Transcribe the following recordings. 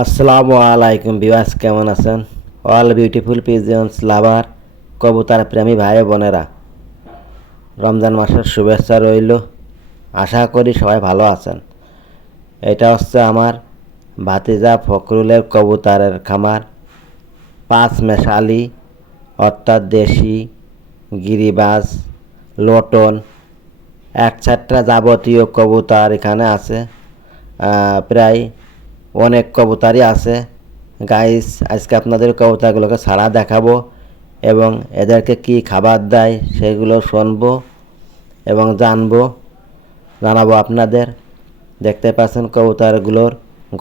আসসালামু আলাইকুম ভিউয়ার্স, কেমন আছেন? অল বিউটিফুল পিজন্স লাভার, কবুতর প্রেমী ভাই বোনেরা, রমজান মাসের শুভেচ্ছা রইল। আশা করি সবাই ভালো আছেন। এটা হচ্ছে আমার ভাতিজা ফখরুলের কবুতরের খামার। 5 মেশালি অর্থাৎ দেশি, গিরিবাজ, লোটন, একছাত্রা যাবতীয় কবুতর এখানে আছে। প্রায় অনেক কবুতরই আছে। গাইস, আজকে আপনাদের কবুতরগুলোকে ছাড়া দেখাবো এবং এদেরকে কি খাবার দেয় সেগুলো শুনবো এবং জানাবো আপনাদের। দেখতে পাচ্ছেন কবুতরগুলোর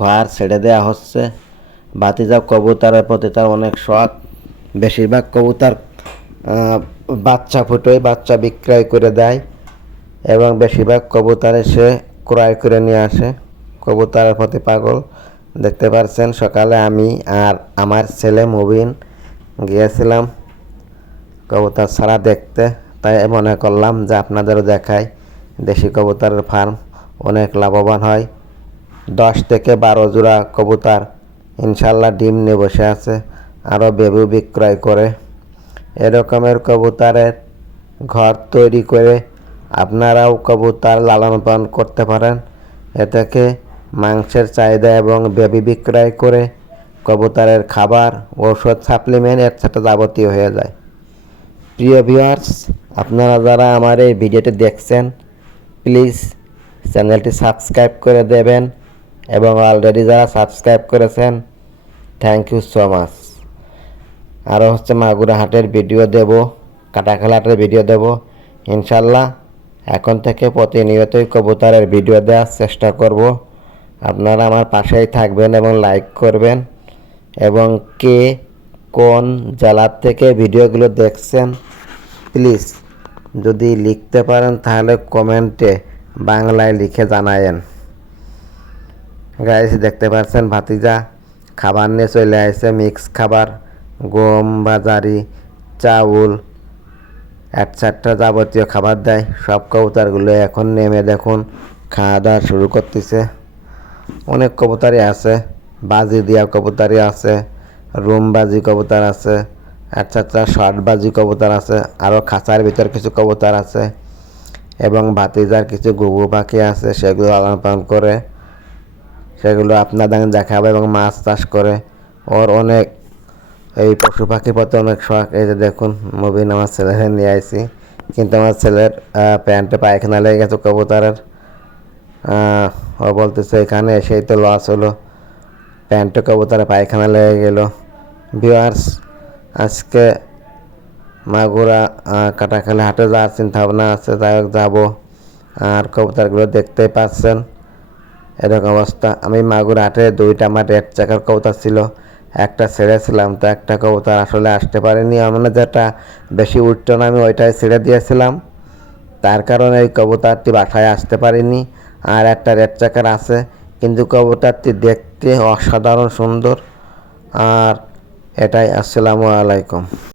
ঘর ছেড়ে দেওয়া হচ্ছে। ভাতিজা কবুতরের প্রতি তার অনেক শখ। বেশিরভাগ কবুতর বাচ্চা ফুটোয় বাচ্চা বিক্রয় করে দেয় এবং বেশিরভাগ কবুতরে সে ক্রয় করে নিয়ে আসে। কবুতরের প্রতি পাগল। দেখতে পাচ্ছেন সকালে আমি আর আমার ছেলে মুবিন গিয়েছিলাম কবুতর ছাড়া দেখতে, তাই মনে করলাম যে আপনাদেরও দেখাই। দেশি কবুতরের ফার্ম অনেক লাভবান হয়। 10 থেকে 12 জোড়া কবুতর ইনশাল্লাহ ডিম নিয়ে বসে আছে, আরও বেবি বিক্রয় করে। এরকমের কবুতরের ঘর তৈরি করে আপনারাও কবুতর লালন পালন করতে পারেন। এ থেকে মাংসের চাহিদা এবং বেবি বিক্রয় করে কবুতরের খাবার, ঔষধ, সাপ্লিমেন্ট এটসেট্রা যাবতীয় হয়ে যায়। প্রিয় ভিউয়ার্স, আপনারা যারা আমার এই ভিডিওটি দেখছেন, প্লিজ চ্যানেলটি সাবস্ক্রাইব করে দেবেন এবং অলরেডি যারা সাবস্ক্রাইব করেছেন, থ্যাংক ইউ সো মাচ। আরও হচ্ছে মাগুরা হাটের ভিডিও দেব, কাটাখাল হাটের ভিডিও দেব ইনশাল্লাহ। এখন থেকে প্রতিনিয়তই কবুতরের ভিডিও দেওয়ার চেষ্টা করব। আপনারা আমার পাশেই থাকবেন এবং লাইক করবেন এবং কে কোন জেলার থেকে ভিডিওগুলো দেখছেন প্লিজ যদি লিখতে পারেন তাহলে কমেন্টে বাংলায় লিখে জানায়েন। গাইস, দেখতে পাচ্ছেন ভাতিজা খাবার নিয়ে চলে আসছে। মিক্স খাবার, গম, বাজারি, চাউল এটসেট্রা যাবতীয় খাবার দেয়। সব কবুতরগুলো এখন নেমে দেখুন খাওয়া দাওয়া শুরু করতেছে। অনেক কবুতরই আছে, বাজি দেওয়া কবুতরই আছে, রুম বাজি কবুতর আছে, এটসেট্রা শর্ট বাজি কবুতর আছে, আরও খাঁচার ভিতর কিছু কবুতর আছে এবং ভাতিজার কিছু ঘুঘু পাখি আছে, সেগুলো লালন পালন করে, সেগুলো আপনাদের দেখাবে এবং মাছ চাষ করে। ওর অনেক এই পশু পাখির প্রতি অনেক শখ। এই যে দেখুন মুবিন আমার ছেলেকে নিয়ে আইছি, কিন্তু আমার ছেলের প্যান্টে পায়খানা লেগে গেছে কবুতরের। ও বলতেছে এখানে এসেই তো লস হলো, প্যান্টে কবুতরে পায়খানা লেগে গেল। ভিউয়ার্স, আজকে মাগুরা কাটাখালী হাটে যাওয়ার চিন্তা ভাবনা আছে, যাই হোক যাবো। আর কবুতরগুলো দেখতেই পাচ্ছেন এরকম অবস্থা। আমি মাগুরা হাটে 2টা আমার রেড চেকার কবুতর ছিল, একটা ছেড়েছিলাম, তো একটা কবুতর আসলে আসতে পারেনি। মানে যেটা বেশি উঠতো না আমি ওইটাই ছেড়ে দিয়েছিলাম, তার কারণে এই কবুতরটি বাসায় আসতে পারিনি। আর একটা রেড চেকার আছে, কিন্তু কবুতরটি দেখতে অসাধারণ সুন্দর। আর এটাই। আসসালামু আলাইকুম।